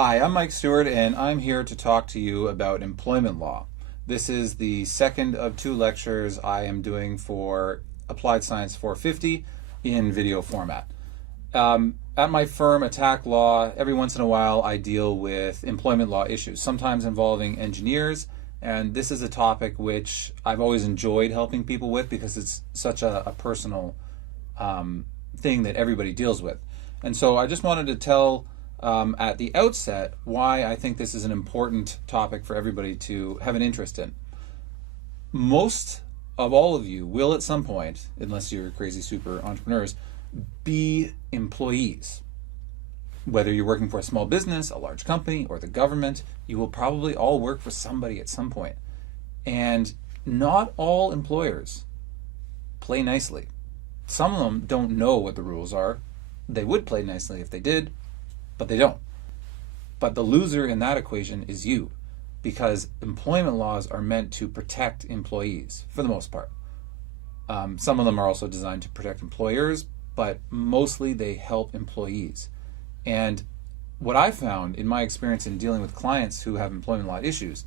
Hi, I'm Mike Stewart, and I'm here to talk to you about employment law. This is the second of two lectures I am doing for Applied Science 450 in video format. At my firm, Attack Law, every once in a while I deal with employment law issues, sometimes involving engineers, and this is a topic which I've always enjoyed helping people with because it's such a personal thing that everybody deals with. And so I just wanted to tell at the outset why I think this is an important topic for everybody to have an interest in. Most of all of you will at some point, unless you're crazy super entrepreneurs, be employees. Whether you're working for a small business, a large company, or the government, you will probably all work for somebody at some point. And not all employers play nicely. Some of them don't know what the rules are. They would play nicely if they did, but they don't. But the loser in that equation is you, because employment laws are meant to protect employees for the most part. Some of them are also designed to protect employers, but mostly they help employees. And what I found in my experience in dealing with clients who have employment law issues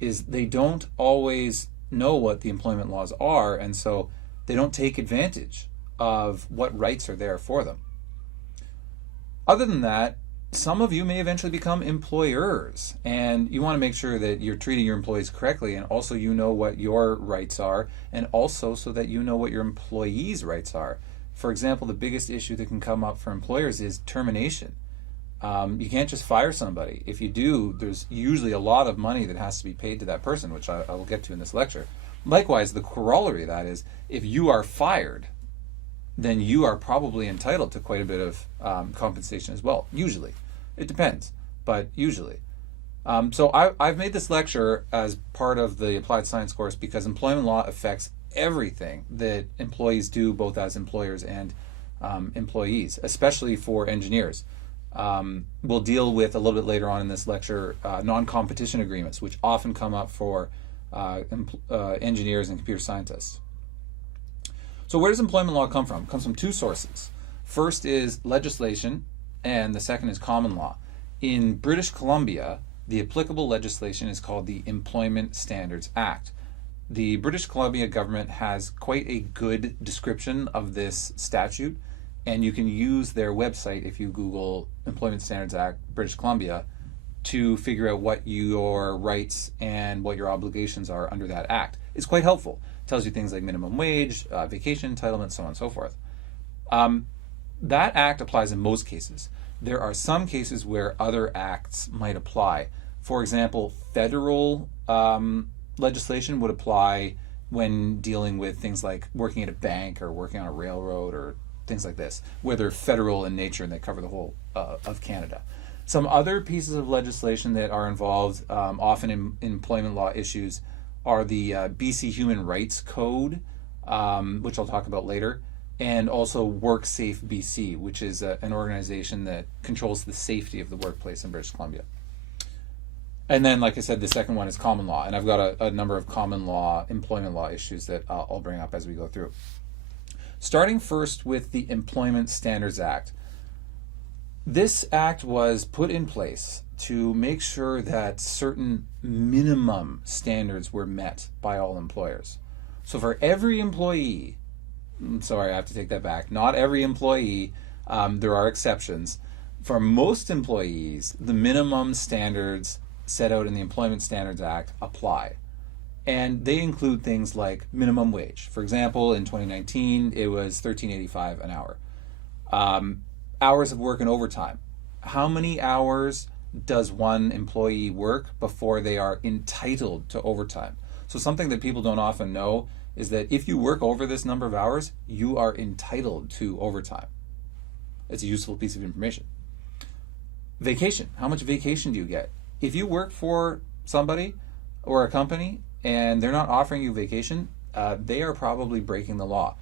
is they don't always know what the employment laws are, and so they don't take advantage of what rights are there for them. Other than that, some of you may eventually become employers, and you want to make sure that you're treating your employees correctly, and also you know what your rights are, and also so that you know what your employees' rights are. For example, the biggest issue that can come up for employers is termination. You can't just fire somebody. If you do, there's usually a lot of money that has to be paid to that person, which I will get to in this lecture. Likewise, the corollary of that is if you are fired, then you are probably entitled to quite a bit of compensation as well. Usually. It depends, but usually. So I've made this lecture as part of the Applied Science course because employment law affects everything that employees do, both as employers and employees, especially for engineers. We'll deal with a little bit later on in this lecture non-competition agreements, which often come up for engineers and computer scientists. So where does employment law come from? It comes from two sources. First is legislation, and the second is common law. In British Columbia, the applicable legislation is called the Employment Standards Act. The British Columbia government has quite a good description of this statute, and you can use their website if you Google Employment Standards Act, British Columbia, to figure out what your rights and what your obligations are under that act. It's quite helpful. It tells you things like minimum wage, vacation entitlement, so on and so forth. That act applies in most cases. There are some cases where other acts might apply. For example, federal legislation would apply when dealing with things like working at a bank or working on a railroad or things like this, where they're federal in nature and they cover the whole of Canada. Some other pieces of legislation that are involved, often in employment law issues, are the BC Human Rights Code, which I'll talk about later, and also WorkSafe BC, which is an organization that controls the safety of the workplace in British Columbia. And then, like I said, the second one is common law, and I've got a number of common law, employment law issues that I'll bring up as we go through. Starting first with the Employment Standards Act. This act was put in place to make sure that certain minimum standards were met by all employers. So for every employee, sorry, I have to take that back, not every employee, there are exceptions. For most employees, the minimum standards set out in the Employment Standards Act apply. And they include things like minimum wage. For example, in 2019, it was $13.85 an hour. Hours of work and overtime. How many hours does one employee work before they are entitled to overtime? So something that people don't often know is that if you work over this number of hours, you are entitled to overtime. It's a useful piece of information. Vacation. How much vacation do you get? If you work for somebody or a company and they're not offering you vacation, they are probably breaking the law.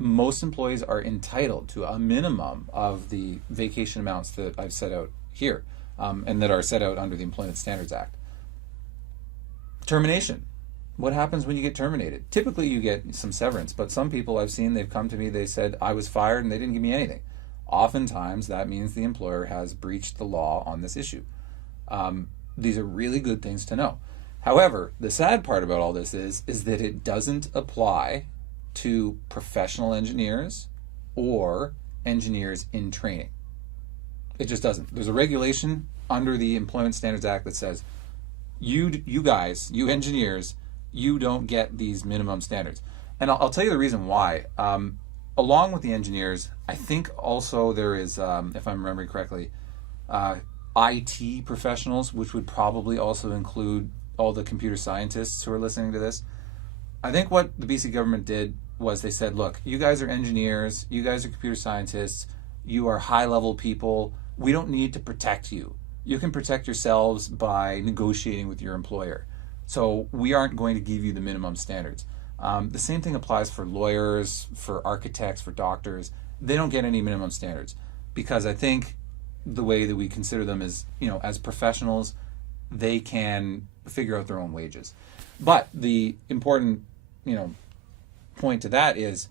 Most employees are entitled to a minimum of the vacation amounts that I've set out here and that are set out under the Employment Standards Act. Termination. What happens when you get terminated? Typically you get some severance, but some people I've seen, they've come to me, they said, I was fired and they didn't give me anything. Oftentimes that means the employer has breached the law on this issue. These are really good things to know. However, the sad part about all this is that it doesn't apply to professional engineers or engineers in training. It just doesn't. There's a regulation under the Employment Standards Act that says you guys, you engineers, you don't get these minimum standards. And I'll tell you the reason why. Along with the engineers, I think also there is, if I'm remembering correctly, IT professionals, which would probably also include all the computer scientists who are listening to this. I think what the BC government did was they said, look, you guys are engineers, you guys are computer scientists, you are high-level people, we don't need to protect you. You can protect yourselves by negotiating with your employer. So we aren't going to give you the minimum standards. The same thing applies for lawyers, for architects, for doctors. They don't get any minimum standards because I think the way that we consider them is, as professionals, they can figure out their own wages. But the important, point to that is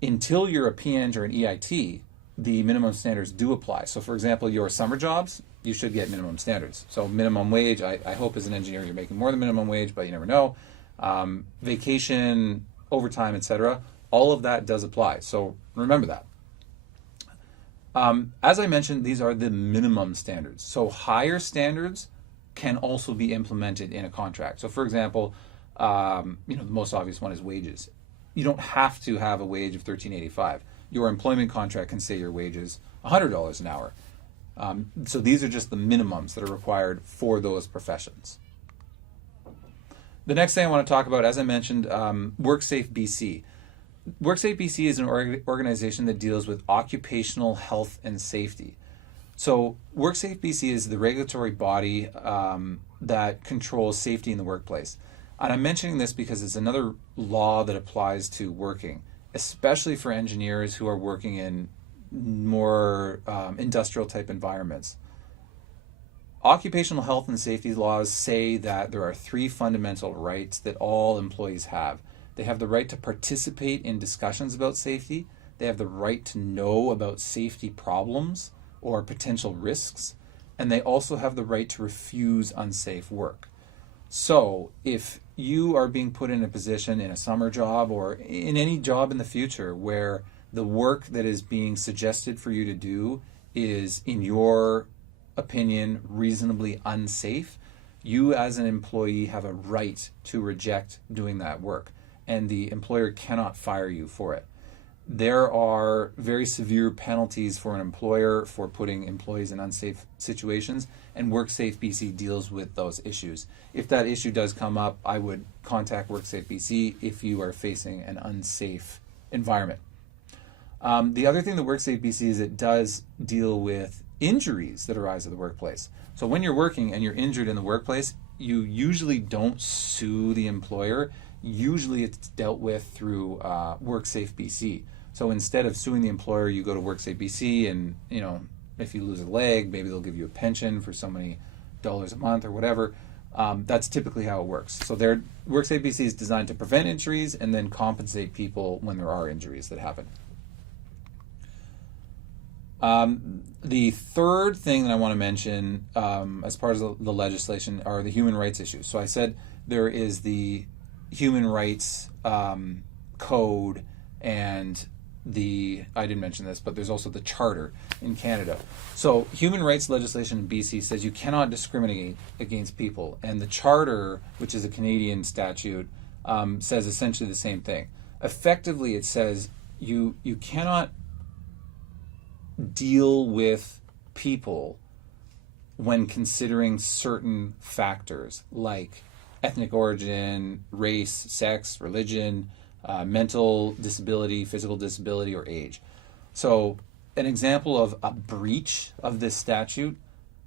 until you're a PEng or an EIT, the minimum standards do apply. So for example, your summer jobs, you should get minimum standards. So minimum wage, I hope as an engineer you're making more than minimum wage, but you never know. Vacation, overtime, etc. All of that does apply. So remember that. As I mentioned, these are the minimum standards. So higher standards can also be implemented in a contract. So for example, the most obvious one is wages. You don't have to have a wage of $13.85. Your employment contract can say your wage is $100 an hour. So these are just the minimums that are required for those professions. The next thing I want to talk about, as I mentioned, WorkSafe BC. WorkSafe BC is an organization that deals with occupational health and safety. So WorkSafe BC is the regulatory body that controls safety in the workplace. And I'm mentioning this because it's another law that applies to working, especially for engineers who are working in more industrial type environments. Occupational health and safety laws say that there are 3 fundamental rights that all employees have. They have the right to participate in discussions about safety. They have the right to know about safety problems or potential risks. And they also have the right to refuse unsafe work. So if you are being put in a position in a summer job or in any job in the future where the work that is being suggested for you to do is, in your opinion, reasonably unsafe, you as an employee have a right to reject doing that work, and the employer cannot fire you for it. There are very severe penalties for an employer for putting employees in unsafe situations, and WorkSafe BC deals with those issues. If that issue does come up, I would contact WorkSafe BC if you are facing an unsafe environment. The other thing that WorkSafe BC is it does deal with injuries that arise at the workplace. So when you're working and you're injured in the workplace, you usually don't sue the employer. Usually it's dealt with through WorkSafe BC. So instead of suing the employer, you go to WorkSafe BC, and if you lose a leg, maybe they'll give you a pension for so many dollars a month or whatever. That's typically how it works. So WorkSafe BC is designed to prevent injuries and then compensate people when there are injuries that happen. The third thing that I want to mention as part of the legislation are the human rights issues. So I said there is the human rights code, and I didn't mention this, but there's also the charter in Canada. So human rights legislation in BC says you cannot discriminate against people, and the charter, which is a Canadian statute, says essentially the same thing. Effectively, it says you cannot deal with people when considering certain factors like ethnic origin, race, sex, religion, mental disability, physical disability, or age. So an example of a breach of this statute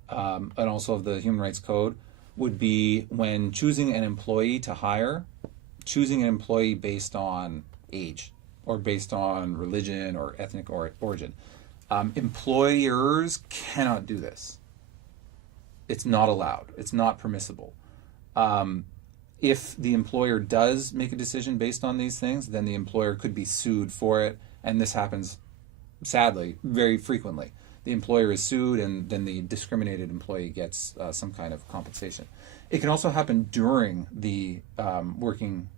and also of the Human Rights Code would be when choosing an employee to hire, choosing an employee based on age or based on religion or ethnic origin. Employers cannot do this. It's not allowed. It's not permissible. If the employer does make a decision based on these things, then the employer could be sued for it, and this happens, sadly, very frequently. the employer is sued, and then the discriminated employee gets some kind of compensation. It can also happen during the working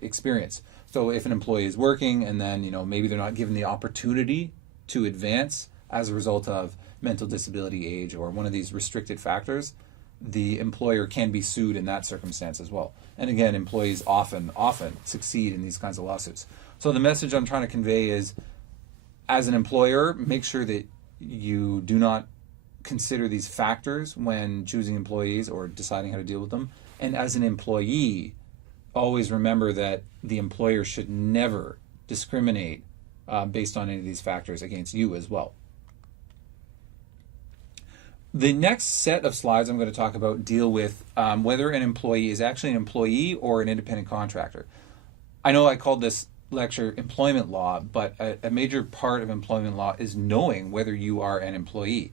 experience. So if an employee is working and then maybe they're not given the opportunity to advance as a result of mental disability, age, or one of these restricted factors, the employer can be sued in that circumstance as well. And again, employees often succeed in these kinds of lawsuits. So the message I'm trying to convey is, as an employer, make sure that you do not consider these factors when choosing employees or deciding how to deal with them. And as an employee, always remember that the employer should never discriminate based on any of these factors against you as well. The next set of slides I'm going to talk about deal with whether an employee is actually an employee or an independent contractor. I know I called this lecture employment law, but a major part of employment law is knowing whether you are an employee.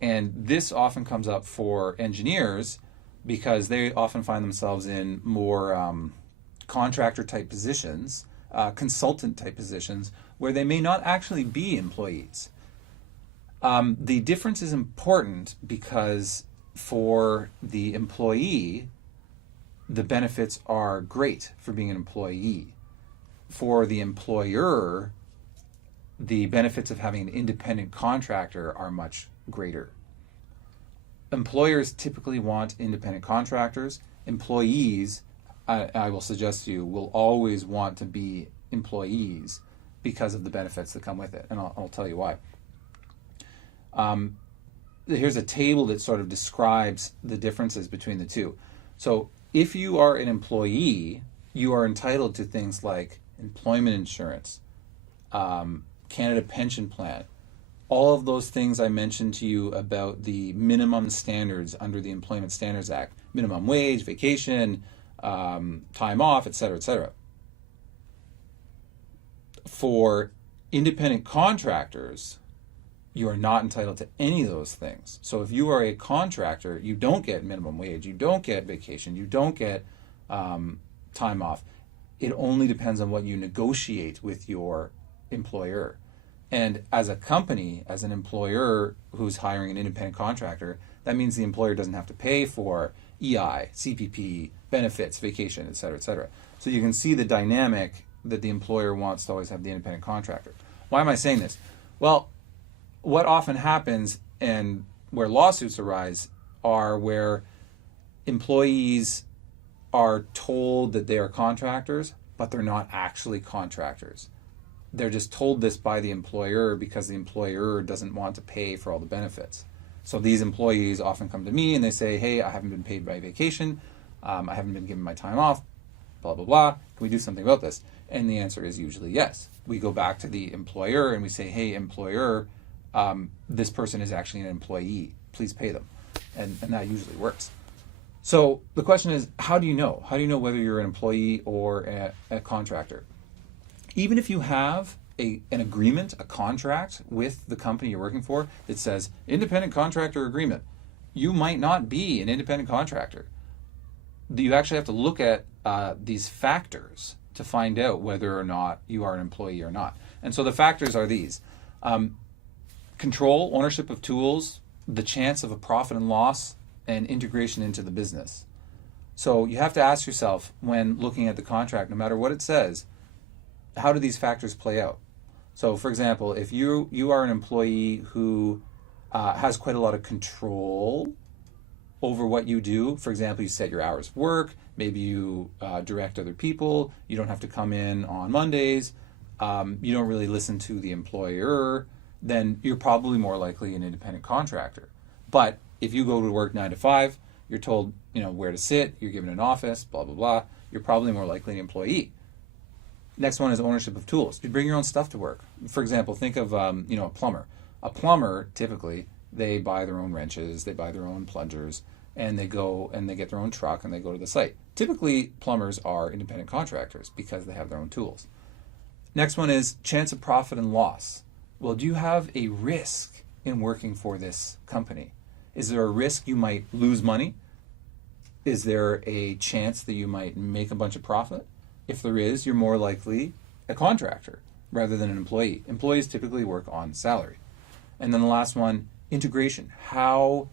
And this often comes up for engineers because they often find themselves in more contractor type positions, consultant type positions, where they may not actually be employees. The difference is important because for the employee, the benefits are great for being an employee. For the employer, the benefits of having an independent contractor are much greater. Employers typically want independent contractors. Employees, I will suggest to you, will always want to be employees because of the benefits that come with it, and I'll tell you why. Here's a table that sort of describes the differences between the two. So if you are an employee, you are entitled to things like employment insurance, Canada Pension Plan, all of those things I mentioned to you about the minimum standards under the Employment Standards Act, minimum wage, vacation, time off, etc., etc. For independent contractors, you are not entitled to any of those things. So if you are a contractor, you don't get minimum wage, you don't get vacation, you don't get time off. It only depends on what you negotiate with your employer. And as a company, as an employer who's hiring an independent contractor, that means the employer doesn't have to pay for EI, CPP, benefits, vacation, et cetera, et cetera. So you can see the dynamic that the employer wants to always have the independent contractor. Why am I saying this? Well, what often happens and where lawsuits arise are where employees are told that they are contractors, but they're not actually contractors. They're just told this by the employer because the employer doesn't want to pay for all the benefits. So these employees often come to me and they say, hey, I haven't been paid my vacation, I haven't been given my time off, blah, blah, blah. Can we do something about this? And the answer is usually yes. We go back to the employer and we say, hey, employer, this person is actually an employee. Please pay them. And that usually works. So the question is, how do you know? How do you know whether you're an employee or a contractor? Even if you have an agreement, a contract with the company you're working for that says independent contractor agreement, you might not be an independent contractor. You actually have to look at these factors to find out whether or not you are an employee or not. And so the factors are these. Control, ownership of tools, the chance of a profit and loss, and integration into the business. So you have to ask yourself when looking at the contract, no matter what it says, how do these factors play out? So for example, if you are an employee who has quite a lot of control over what you do, for example, you set your hours of work, maybe you direct other people, you don't have to come in on Mondays, you don't really listen to the employer, then you're probably more likely an independent contractor. But if you go to work 9 to 5, you're told where to sit, you're given an office, blah, blah, blah, you're probably more likely an employee. Next one is ownership of tools. You bring your own stuff to work. For example, think of a plumber. A plumber, typically, they buy their own wrenches, they buy their own plungers, and they go and they get their own truck and they go to the site. Typically, plumbers are independent contractors because they have their own tools. Next one is chance of profit and loss. Well, do you have a risk in working for this company? Is there a risk you might lose money? Is there a chance that you might make a bunch of profit? If there is, you're more likely a contractor rather than an employee. Employees typically work on salary. And then the last one, integration. How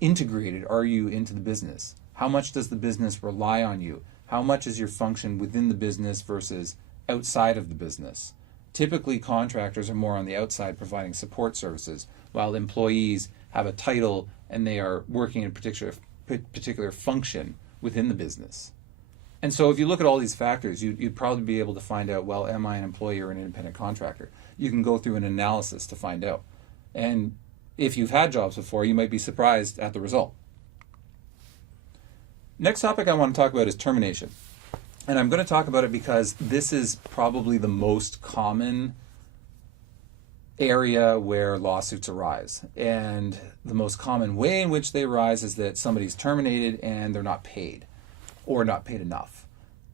integrated are you into the business? How much does the business rely on you? How much is your function within the business versus outside of the business? Typically, contractors are more on the outside providing support services, while employees have a title and they are working in a particular function within the business. And so if you look at all these factors, you'd probably be able to find out, well, am I an employee or an independent contractor? You can go through an analysis to find out. And if you've had jobs before, you might be surprised at the result. Next topic I want to talk about is termination. And I'm going to talk about it because this is probably the most common area where lawsuits arise. And the most common way in which they arise is that somebody's terminated and they're not paid or not paid enough.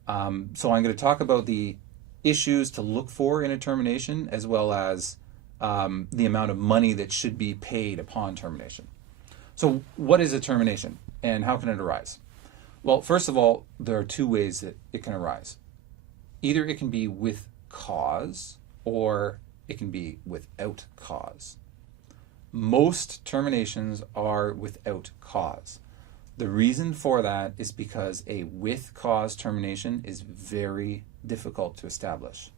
So I'm going to talk about the issues to look for in a termination, as well as the amount of money that should be paid upon termination. So what is a termination and how can it arise? Well, first of all, there are two ways that it can arise. Either it can be with cause or it can be without cause. Most terminations are without cause. The reason for that is because a with cause termination is very difficult to establish.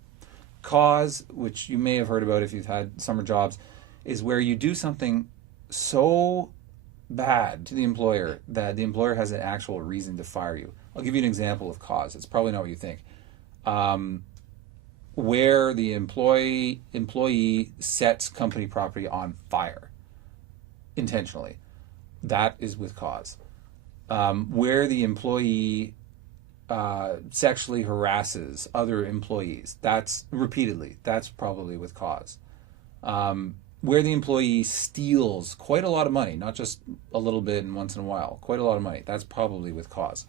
Cause, which you may have heard about if you've had summer jobs, is where you do something so bad to the employer that the employer has an actual reason to fire you. I'll give you an example of cause. It's probably not what you think. Where the employee sets company property on fire intentionally, that is with cause. Where the employee sexually harasses other employees, that's probably with cause. Where the employee steals quite a lot of money, not just a little bit and once in a while, quite a lot of money, that's probably with cause.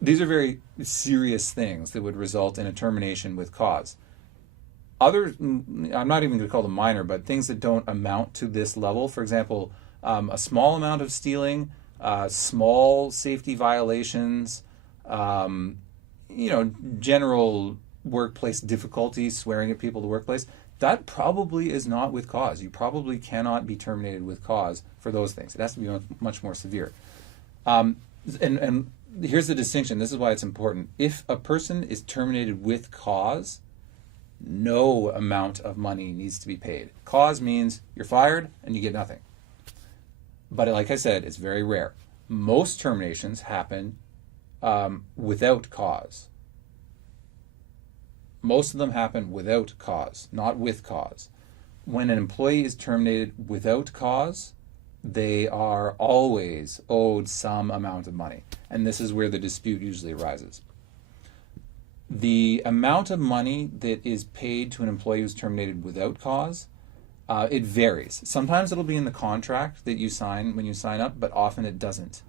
These are very serious things that would result in a termination with cause. I'm not even going to call them minor, but things that don't amount to this level, for example, a small amount of stealing, small safety violations, general workplace difficulties, swearing at people in the workplace, that probably is not with cause. You probably cannot be terminated with cause for those things. It has to be much more severe. And here's the distinction. This is why it's important. If a person is terminated with cause, no amount of money needs to be paid. Cause means you're fired and you get nothing. But like I said, it's very rare. Most terminations happen without cause. Most of them happen without cause, not with cause. When an employee is terminated without cause, they are always owed some amount of money. And this is where the dispute usually arises. The amount of money that is paid to an employee who's terminated without cause, it varies. Sometimes it'll be in the contract that you sign when you sign up, but often it doesn't.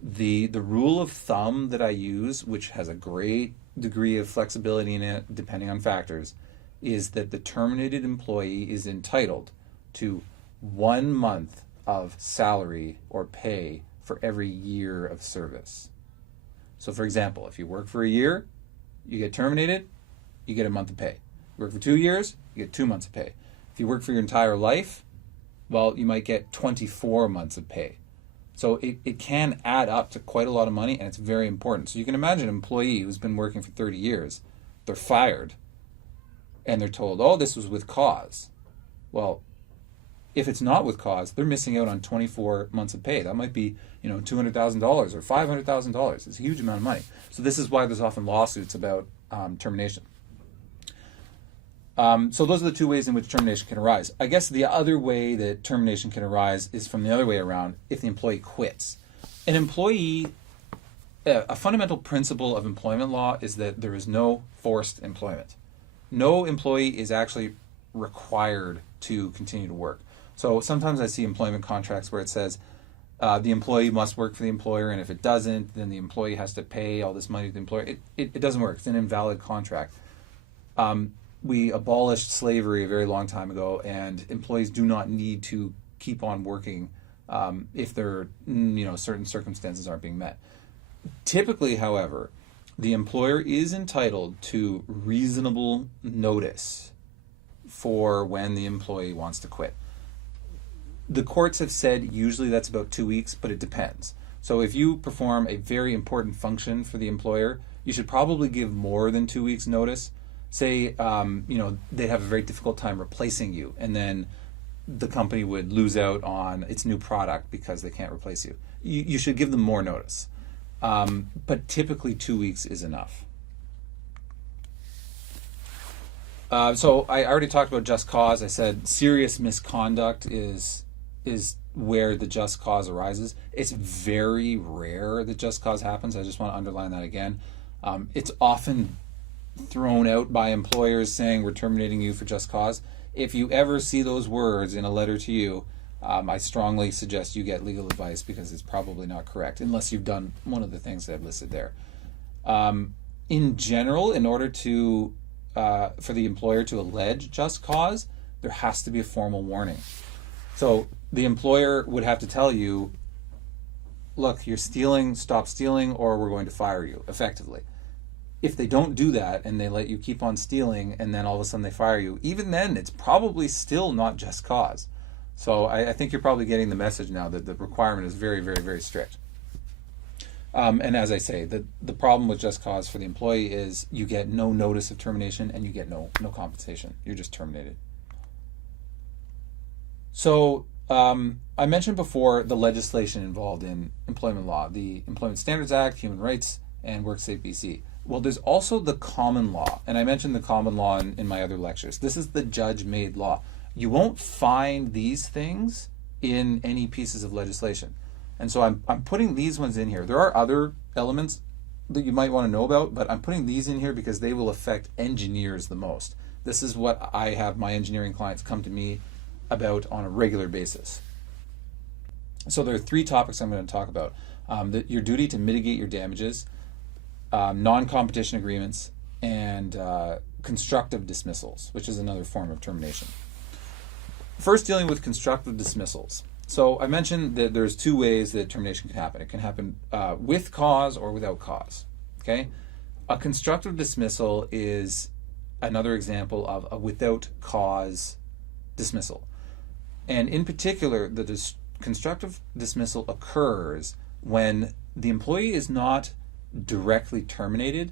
The rule of thumb that I use, which has a great degree of flexibility in it depending on factors, is that the terminated employee is entitled to 1 month of salary or pay for every year of service. So for example, if you work for a year, you get terminated, you get a month of pay. You work for 2 years, you get 2 months of pay. If you work for your entire life, well, you might get 24 months of pay. So it can add up to quite a lot of money, and it's very important. So you can imagine an employee who's been working for 30 years, they're fired, and they're told, oh, this was with cause. Well, if it's not with cause, they're missing out on 24 months of pay. That might be, $200,000 or $500,000. It's a huge amount of money. So this is why there's often lawsuits about termination. So those are the two ways in which termination can arise. I guess the other way that termination can arise is from the other way around, if the employee quits. An employee, a fundamental principle of employment law is that there is no forced employment. No employee is actually required to continue to work. So sometimes I see employment contracts where it says the employee must work for the employer, and if it doesn't, then the employee has to pay all this money to the employer. It doesn't work. It's an invalid contract. We abolished slavery a very long time ago, and employees do not need to keep on working if certain circumstances aren't being met. Typically, however, the employer is entitled to reasonable notice for when the employee wants to quit. The courts have said usually that's about 2 weeks, but it depends. So if you perform a very important function for the employer, you should probably give more than 2 weeks notice. Say, they'd have a very difficult time replacing you, and then the company would lose out on its new product because they can't replace you. You should give them more notice. But typically 2 weeks is enough. So I already talked about just cause. I said serious misconduct is where the just cause arises. It's very rare that just cause happens. I just want to underline that again. It's often thrown out by employers saying we're terminating you for just cause. If you ever see those words in a letter to you, I strongly suggest you get legal advice, because it's probably not correct unless you've done one of the things that I've listed there. In general, in order to for the employer to allege just cause, there has to be a formal warning. So the employer would have to tell you, look, you're stealing, stop stealing, or we're going to fire you, effectively. If they don't do that and they let you keep on stealing and then all of a sudden they fire you, even then it's probably still not just cause. So I think you're probably getting the message now that the requirement is very, very, very strict. And as I say, the problem with just cause for the employee is you get no notice of termination and you get no compensation. You're just terminated. So I mentioned before the legislation involved in employment law, the Employment Standards Act, Human Rights, and WorkSafe BC. Well, there's also the common law, and I mentioned the common law in my other lectures. This is the judge-made law. You won't find these things in any pieces of legislation. And so I'm putting these ones in here. There are other elements that you might want to know about, but I'm putting these in here because they will affect engineers the most. This is what I have my engineering clients come to me about on a regular basis. So there are 3 topics I'm going to talk about. Your duty to mitigate your damages, non-competition agreements, and constructive dismissals, which is another form of termination. First, dealing with constructive dismissals. So I mentioned that there's 2 ways that termination can happen. It can happen with cause or without cause. Okay, a constructive dismissal is another example of a without cause dismissal, and in particular, the constructive dismissal occurs when the employee is not directly terminated,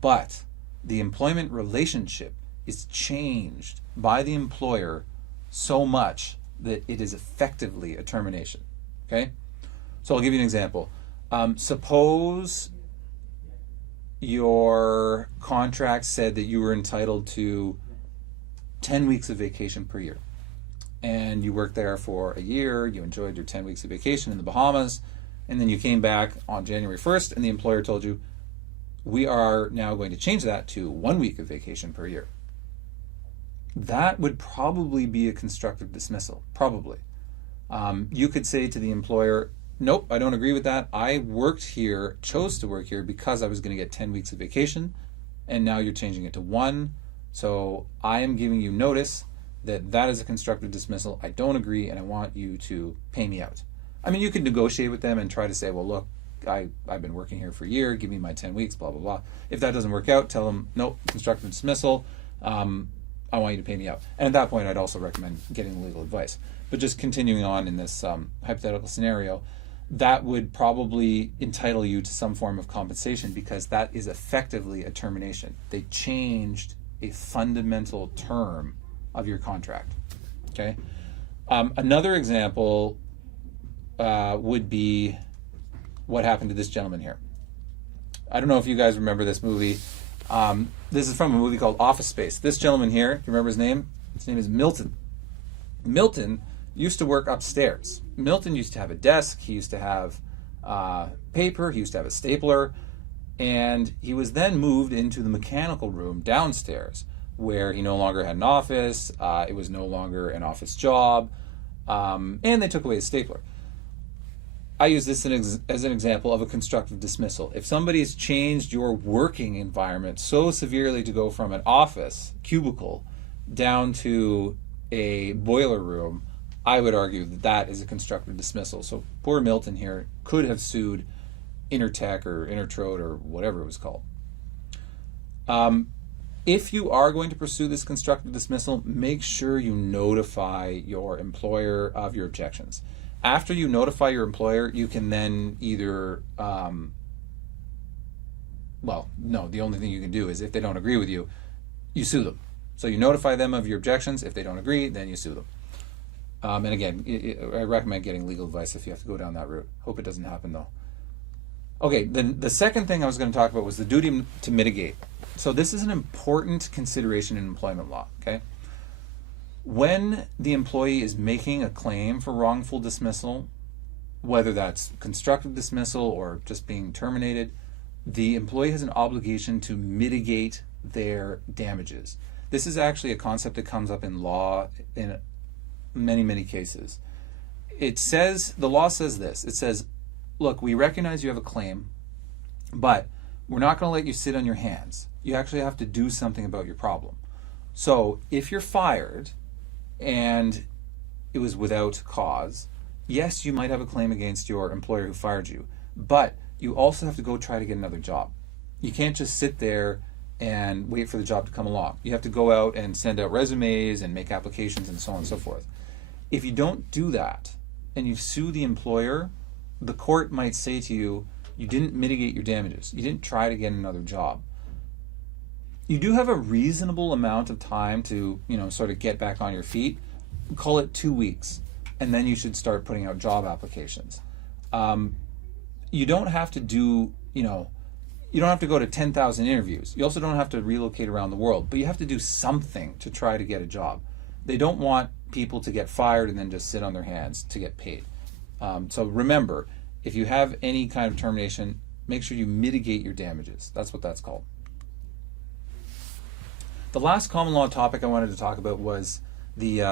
but the employment relationship is changed by the employer so much that it is effectively a termination. Okay, so I'll give you an example. Suppose your contract said that you were entitled to 10 weeks of vacation per year, and you worked there for a year, you enjoyed your 10 weeks of vacation in the Bahamas, and then you came back on January 1st and the employer told you, we are now going to change that to 1 week of vacation per year. That would probably be a constructive dismissal, probably. You could say to the employer, nope, I don't agree with that. I worked here, chose to work here because I was going to get 10 weeks of vacation, and now you're changing it to 1. So I am giving you notice that that is a constructive dismissal. I don't agree, and I want you to pay me out. I mean, you could negotiate with them and try to say, well, look, I've been working here for a year, give me my 10 weeks, blah, blah, blah. If that doesn't work out, tell them, nope, constructive dismissal. I want you to pay me out. And at that point, I'd also recommend getting legal advice. But just continuing on in this hypothetical scenario, that would probably entitle you to some form of compensation because that is effectively a termination. They changed a fundamental term of your contract. Okay. Another example would be what happened to this gentleman here. I don't know if you guys remember this movie. This is from a movie called Office Space. This gentleman here, do you remember his name? His name is Milton. Milton used to work upstairs. Milton used to have a desk. He used to have paper. He used to have a stapler. And he was then moved into the mechanical room downstairs, where he no longer had an office. It was no longer an office job. And they took away his stapler. I use this as an example of a constructive dismissal. If somebody's changed your working environment so severely to go from an office cubicle down to a boiler room, I would argue that that is a constructive dismissal. So poor Milton here could have sued Intertech or Intertrode or whatever it was called. If you are going to pursue this constructive dismissal, make sure you notify your employer of your objections. After you notify your employer, you can then either, the only thing you can do is if they don't agree with you, you sue them. So you notify them of your objections. If they don't agree, then you sue them. And again, I recommend getting legal advice if you have to go down that route. Hope it doesn't happen though. Okay, then the second thing I was going to talk about was the duty to mitigate. So this is an important consideration in employment law, okay? When the employee is making a claim for wrongful dismissal, whether that's constructive dismissal or just being terminated, the employee has an obligation to mitigate their damages. This is actually a concept that comes up in law in many, many cases. The law says this, it says, look, we recognize you have a claim, but we're not going to let you sit on your hands. You actually have to do something about your problem. So if you're fired and it was without cause, yes, you might have a claim against your employer who fired you, but you also have to go try to get another job. You can't just sit there and wait for the job to come along. You have to go out and send out resumes and make applications and so on and so forth. If you don't do that and you sue the employer, the court might say to you, you didn't mitigate your damages. You didn't try to get another job. You do have a reasonable amount of time to, sort of get back on your feet. Call it 2 weeks, and then you should start putting out job applications. You don't have to do, you don't have to go to 10,000 interviews. You also don't have to relocate around the world, but you have to do something to try to get a job. They don't want people to get fired and then just sit on their hands to get paid. So remember, if you have any kind of termination, make sure you mitigate your damages. That's what that's called. The last common law topic I wanted to talk about was the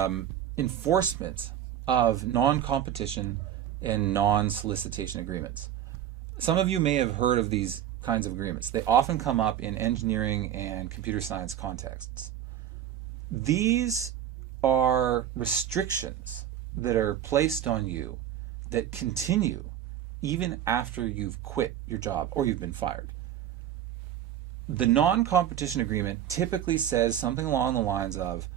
enforcement of non-competition and non-solicitation agreements. Some of you may have heard of these kinds of agreements. They often come up in engineering and computer science contexts. These are restrictions that are placed on you that continue even after you've quit your job or you've been fired. The non-competition agreement typically says something along the lines of,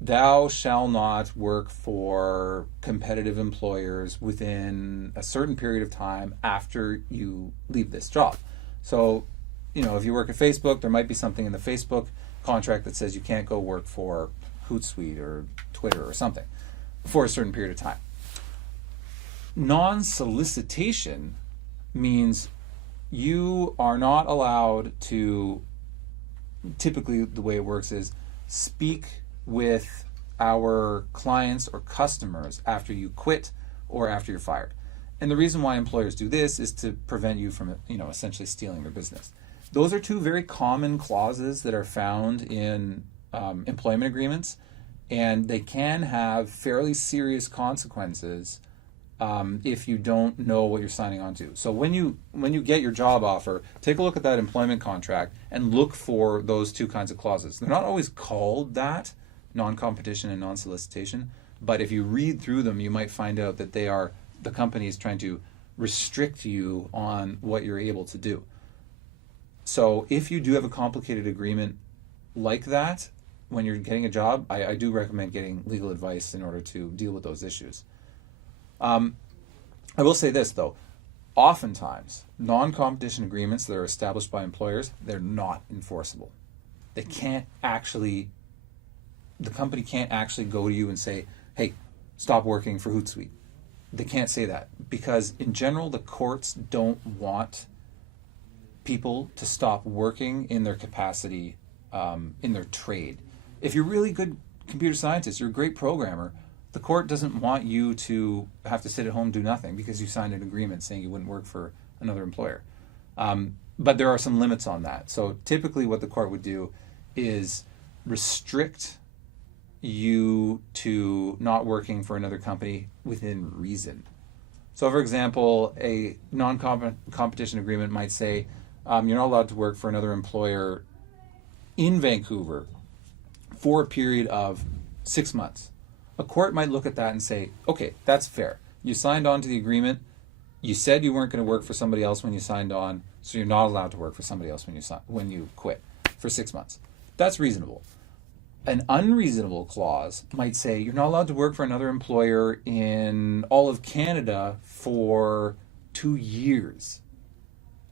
thou shall not work for competitive employers within a certain period of time after you leave this job. So, if you work at Facebook, there might be something in the Facebook contract that says you can't go work for Hootsuite or Twitter or something for a certain period of time. Non-solicitation means you are not allowed to, typically the way it works is, speak with our clients or customers after you quit or after you're fired. And the reason why employers do this is to prevent you from, essentially stealing their business. Those are two very common clauses that are found in employment agreements, and they can have fairly serious consequences if you don't know what you're signing on to. So when you get your job offer, take a look at that employment contract and look for those two kinds of clauses. They're not always called that, non-competition and non-solicitation, but if you read through them, you might find out that the company is trying to restrict you on what you're able to do. So if you do have a complicated agreement like that, when you're getting a job, I do recommend getting legal advice in order to deal with those issues. I will say this though, oftentimes non-competition agreements that are established by employers, they're not enforceable. The company can't actually go to you and say, hey, stop working for Hootsuite. They can't say that because in general, the courts don't want people to stop working in their capacity, in their trade. If you're a really good computer scientist, you're a great programmer, the court doesn't want you to have to sit at home and do nothing because you signed an agreement saying you wouldn't work for another employer. But there are some limits on that. So typically what the court would do is restrict you to not working for another company within reason. So for example, a non-competition agreement might say you're not allowed to work for another employer in Vancouver for a period of 6 months. A court might look at that and say, okay, that's fair. You signed on to the agreement. You said you weren't going to work for somebody else when you signed on, so you're not allowed to work for somebody else when you quit. for 6 months. That's reasonable. An unreasonable clause might say you're not allowed to work for another employer in all of Canada for 2 years.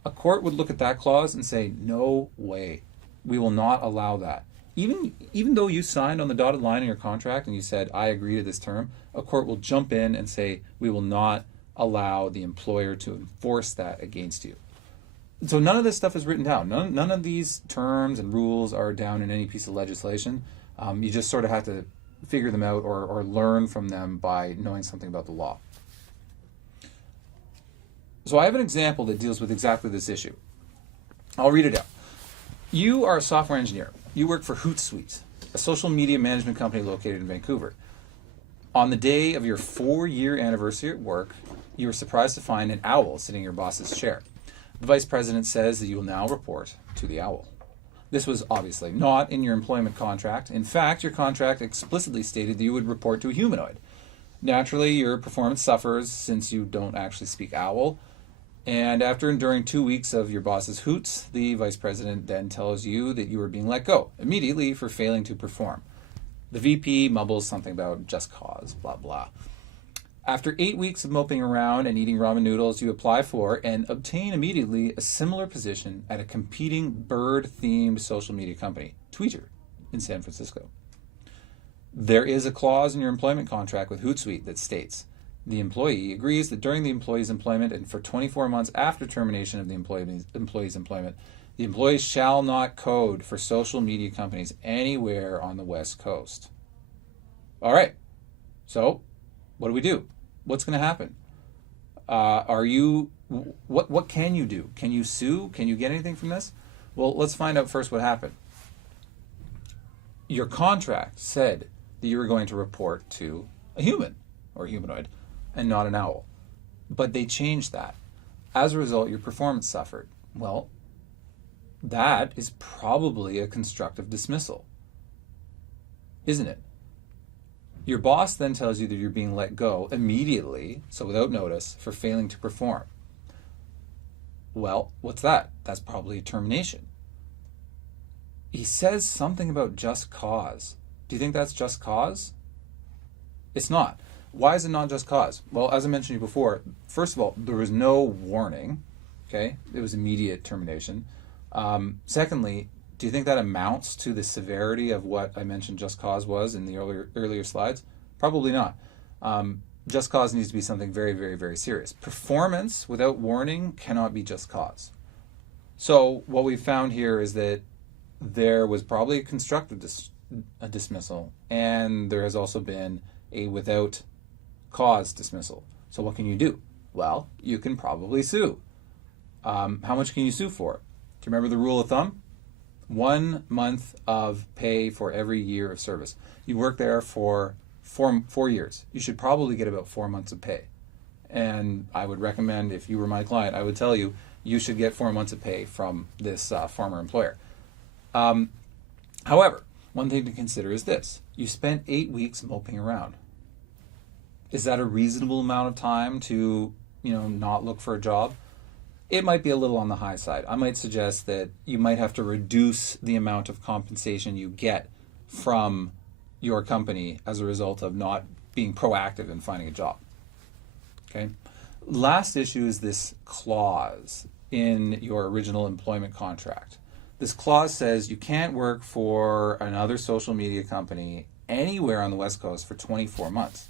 A court would look at that clause and say, no way, we will not allow that. Even though you signed on the dotted line in your contract and you said, I agree to this term, a court will jump in and say, we will not allow the employer to enforce that against you. So none of this stuff is written down. None of these terms and rules are down in any piece of legislation. You just sort of have to figure them out or learn from them by knowing something about the law. So I have an example that deals with exactly this issue. I'll read it out. You are a software engineer. You work for Hootsuite, a social media management company located in Vancouver. On the day of your 4-year anniversary at work, you were surprised to find an owl sitting in your boss's chair. The vice president says that you will now report to the owl. This was obviously not in your employment contract. In fact, your contract explicitly stated that you would report to a humanoid. Naturally, your performance suffers since you don't actually speak owl. And after enduring 2 weeks of your boss's hoots, the vice president then tells you that you are being let go immediately for failing to perform. The VP mumbles something about just cause, blah, blah. After 8 weeks of moping around and eating ramen noodles, you apply for and obtain immediately a similar position at a competing bird-themed social media company, Twitter, in San Francisco. There is a clause in your employment contract with Hootsuite that states, the employee agrees that during the employee's employment and for 24 months after termination of the employee's employment, the employee shall not code for social media companies anywhere on the West Coast. All right, so what do we do? What's going to happen? What can you do? Can you sue? Can you get anything from this? Well, let's find out first what happened. Your contract said that you were going to report to a human or humanoid and not an owl. But they changed that. As a result, your performance suffered. Well, that is probably a constructive dismissal, isn't it? Your boss then tells you that you're being let go immediately, so without notice, for failing to perform. Well, what's that? That's probably a termination. He says something about just cause. Do you think that's just cause? It's not. Why is it not just cause? Well, as I mentioned to you before, first of all, there was no warning. Okay, it was immediate termination. Secondly, do you think that amounts to the severity of what I mentioned just cause was in the earlier slides? Probably not. Just cause needs to be something very, very, very serious. Performance without warning cannot be just cause. So what we found here is that there was probably a constructive dismissal, and there has also been a without cause dismissal. So what can you do? Well, you can probably sue. How much can you sue for? Do you remember the rule of thumb? 1 month of pay for every year of service. You work there for four years. You should probably get about 4 months of pay. And I would recommend, if you were my client, I would tell you, you should get 4 months of pay from this former employer. However, one thing to consider is this. You spent 8 weeks moping around. Is that a reasonable amount of time to, not look for a job? It might be a little on the high side. I might suggest that you might have to reduce the amount of compensation you get from your company as a result of not being proactive in finding a job. Okay. Last issue is this clause in your original employment contract. This clause says you can't work for another social media company anywhere on the West Coast for 24 months.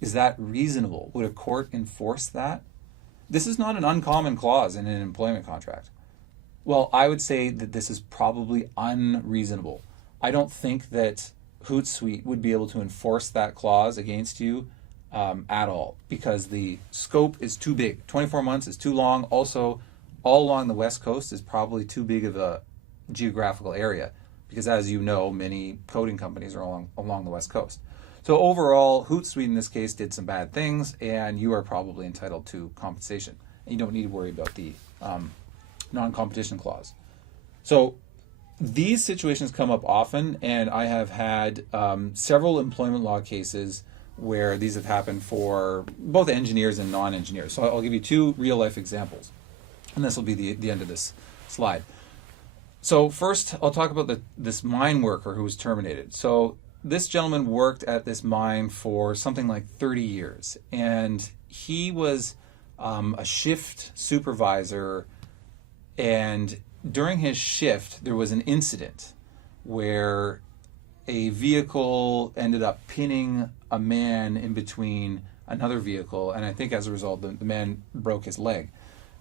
Is that reasonable? Would a court enforce that? This is not an uncommon clause in an employment contract. Well, I would say that this is probably unreasonable. I don't think that Hootsuite would be able to enforce that clause against you at all, because the scope is too big. 24 months is too long. Also, all along the West Coast is probably too big of a geographical area, because as you know, many coding companies are along the West Coast. So overall, Hootsuite in this case did some bad things, and you are probably entitled to compensation. And you don't need to worry about the non-competition clause. So these situations come up often, and I have had several employment law cases where these have happened for both engineers and non-engineers. So I'll give you 2 real-life examples, and this will be the end of this slide. So first, I'll talk about this mine worker who was terminated. So this gentleman worked at this mine for something like 30 years, and he was a shift supervisor. And during his shift, there was an incident where a vehicle ended up pinning a man in between another vehicle, and I think as a result, the man broke his leg.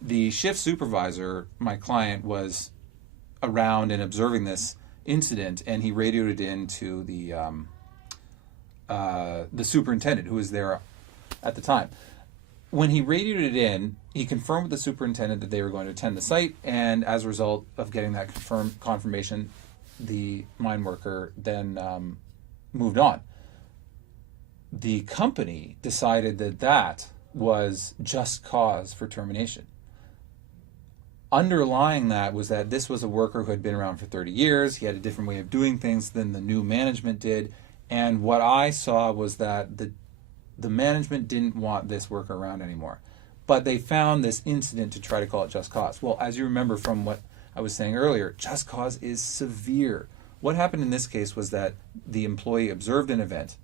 The shift supervisor, my client, was around and observing this incident, and he radioed it in to the superintendent who was there at the time. When he radioed it in, he confirmed with the superintendent that they were going to attend the site, and as a result of getting that confirmation, the mine worker then moved on. The company decided that that was just cause for termination. Underlying that was that this was a worker who had been around for 30 years. He had a different way of doing things than the new management did. And what I saw was that the management didn't want this worker around anymore. But they found this incident to try to call it just cause. Well, as you remember from what I was saying earlier, just cause is severe. What happened in this case was that the employee observed an event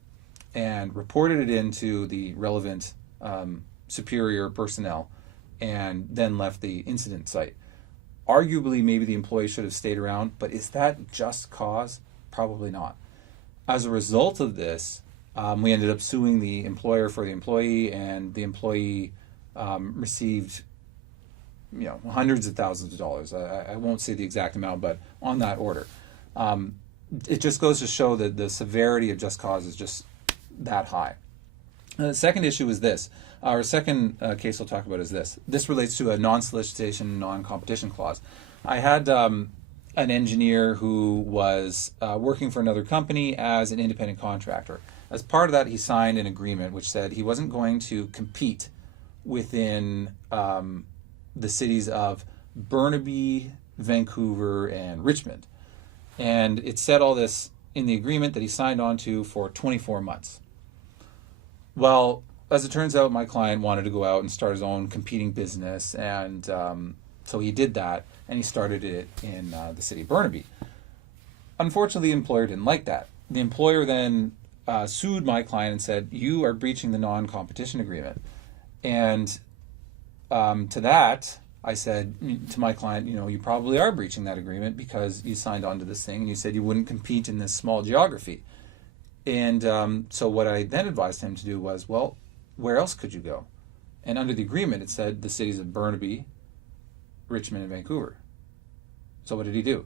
and reported it into the relevant superior personnel, and then left the incident site. Arguably, maybe the employee should have stayed around, but is that just cause? Probably not. As a result of this, we ended up suing the employer for the employee, and the employee received hundreds of thousands of dollars. I won't say the exact amount, but on that order. It just goes to show that the severity of just cause is just that high. The second issue is this. Our second case I'll talk about is this. This relates to a non-solicitation, non-competition clause. I had an engineer who was working for another company as an independent contractor. As part of that, he signed an agreement which said he wasn't going to compete within the cities of Burnaby, Vancouver, and Richmond. And it said all this in the agreement that he signed on to for 24 months. Well, as it turns out, my client wanted to go out and start his own competing business, and so he did that, and he started it in the city of Burnaby. Unfortunately, the employer didn't like that. The employer then sued my client and said, "You are breaching the non-competition agreement." And to that, I said to my client, you probably are breaching that agreement because you signed on to this thing, and you said you wouldn't compete in this small geography. And so what I then advised him to do was, well, where else could you go? And under the agreement, it said the cities of Burnaby, Richmond, and Vancouver. So what did he do?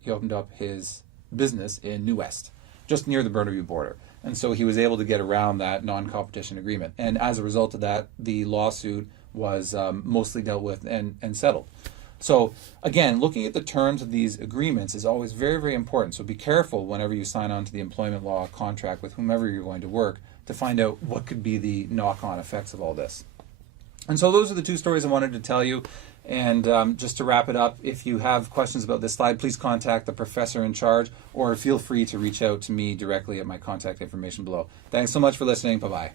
He opened up his business in New West, just near the Burnaby border. And so he was able to get around that non-competition agreement. And as a result of that, the lawsuit was mostly dealt with and settled. So again, looking at the terms of these agreements is always very, very important. So be careful whenever you sign on to the employment law contract with whomever you're going to work to find out what could be the knock-on effects of all this. And so those are the two stories I wanted to tell you. And just to wrap it up, if you have questions about this slide, please contact the professor in charge, or feel free to reach out to me directly at my contact information below. Thanks so much for listening. Bye-bye.